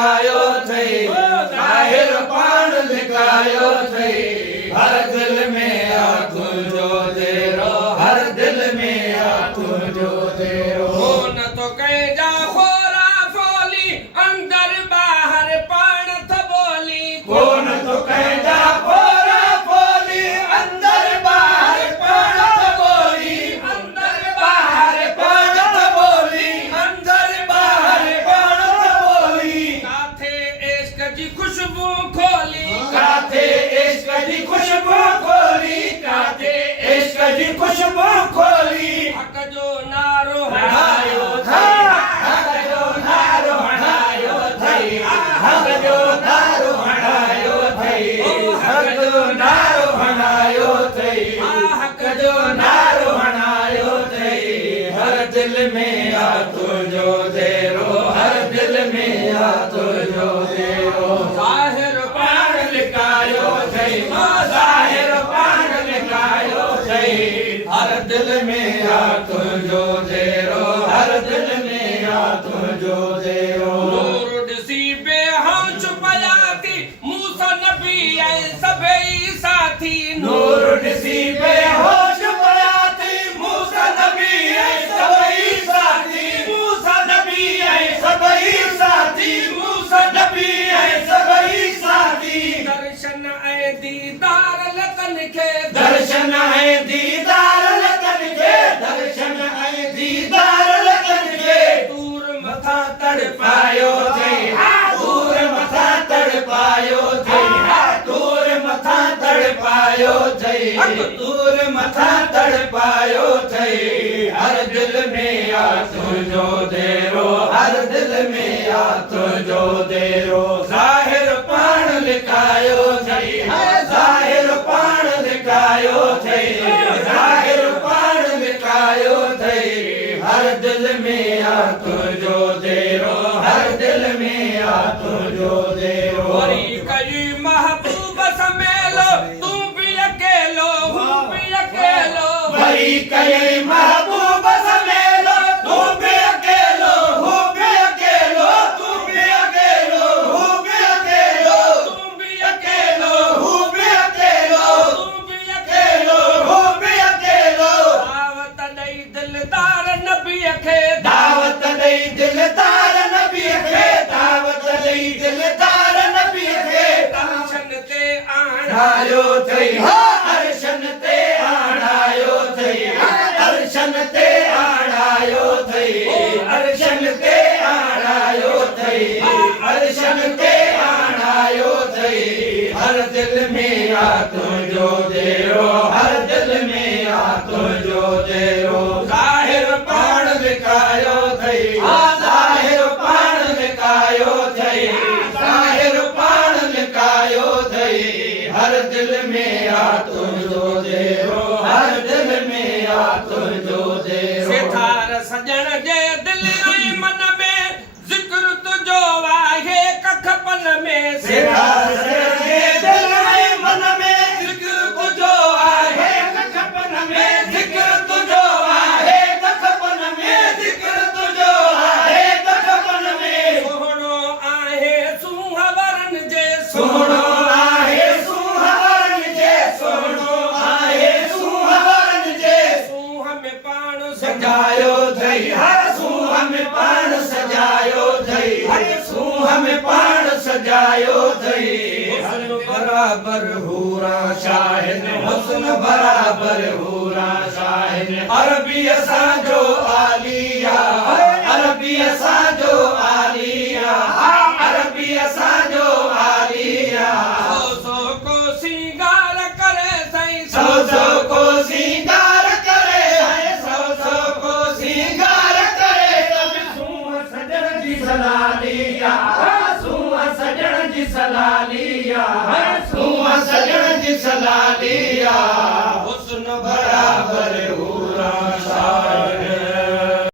लिकायो थई ज़ाहिर पाण लिकायो थई हर दिल में आ तुझो तेरो हर दिल में आ तुझो तेरो हो न तो कहिंजा फोरा फोली अंदर ॿाहिर पाण थ बोली कोन तो कहिंजा फोरा फोली अंदर ॿाहिर पाण थ बोली अंदर ॿाहिर पाण थ बोली अंदर ॿाहिर पाण थ बोली काथे इश्क जी खुशबू खोली काथे इश्क जी खुशबू खोली काथे इश्क जी खुशबू खोली हक जो नारो हणायो थई हक जो नारो हणायो थई हक जो नारो हणायो थई हक जो नारो हणायो थई हक जो नारो हणायो थई हर दिल में आ तुझो तेरो हर दिल में आ तुझो तेरो ज़ाहिर पाण लिकायो थई ज़ाहिर पाण लिकायो थई हर दिल में आ तुझो तेरो हर दिल में आ तुझो तेरो नूर ॾिसी बेहां छुपया थी मूसा नबी ऐं सभई साथी नूर ॾिसी बेहोश पिया थी मूसा नबी ऐं सभई साथी मूसा नबी ऐं सभई साथी मूसा नबी ऐं सभई साथी दर्शन ऐं दीदार लतन खे दर्शन ऐं दीदार लॻन खे दर्शन ऐं दीदार लॻन खे दूर मथां तड़पायो थई दूर मथां तड़पायो थई दूर मथां तड़पायो थई दूर मथां तड़पायो थई हर दिल में आ तुझो तेरो हर दिल में आ तुझो तेरो ज़ाहिर पाण लिकायो थई ज़ाहिर पाण लिकायो थई ज़ाहिर पाण लिकायो थई हर दिल में आ तुझो तेरो हर दिल में आ तुझो तेरो वरी कई महबूब समेलो तू भी अकेलो हूँ भी अकेलो वरी कई महबूब समेलो तू भी अकेलो हूँ भी अकेलो तू भी अकेलो हूँ भी अकेलो तू भी अकेलो हूँ भी अकेलो तू भी अकेलो हूँ भी अकेलो दावत ॾेई दिलदार नबीअ खे दावत ॾेई दिलदार नबीअ खे दावत ॾेई दिलदार नबीअ खे दर्शन ते आण आयो थई अर्शन ते आणायो थई अर्शन ते आणायो थई अर्शन ते आणायो थई अर्शन ते आणायो थई हर दिल में आ तुझो तेरो हर दिल में आ तुझो तेरो ज़ाहिर पाण लिकायो थई ज़ाहिर पाण लिकायो थई ज़ाहिर पाण लिकायो थई हर दिल में आ तुझो तेरो हर दिल में आ तुझो तेरो सितार सजण जे दिल ऐं मन में ज़िक्र तुंहिंजो आहे कखपन में सितार सजण जे दिल ऐं मन में ज़िक्र तुंहिंजो आहे कखपन में ज़िक्र तुंहिंजो आहे कखपन में ज़िक्र तुंहिंजो आहे कखपन में सोहणो आहे सुहावरन जे सुहिणो आहे सुहावरन जे सुहिणो आहे सुहावरन जे सूंह में पाण सजायो थई हर सूंह में पाण सजायो थई हर सूंह में पाण सजायो थई हुस्न बराबर हूरा शाहिन हुस्न बराबर हूरा शाहिन अरबी असांजो आलिया अरबी असांजो आलिया अरबी असांजो आलिया सौ को सिंगार करे साईं सौ सौ को सिंगार करे है सौ सौ को सिंगार करे तब सूंह सजण जी सलालिया सूंह सजण जी सलालिया सूंह सजण जी सलालिया हुस्न बराबर हूरा शाहिन